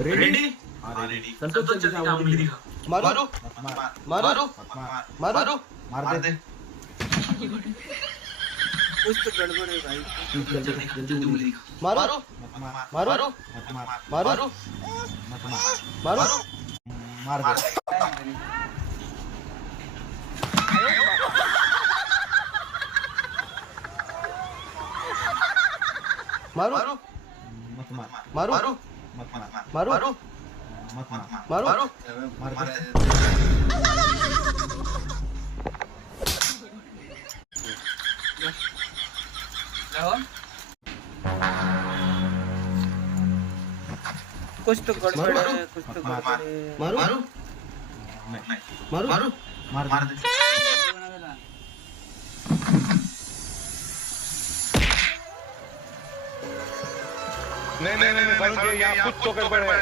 Ready? Ready. संतोष जल्दी दिखा, उंगली दिखा। मारो मारो मारो मारो मार दे। कुछ तो गड़बड़ है भाई। जल्दी जल्दी उंगली दिखा। मारो मारो मारो मारो मारो मार दे। मारो मत मार मारो मत मार मारो मत मार मारो मार दे। कुछ तो गड़बड़ है, कुछ तो गड़बड़ है। मारो नहीं मारो मार दे। नहीं नहीं नहीं वरुण जी यहाँ कुछ तो गड़बड़ है।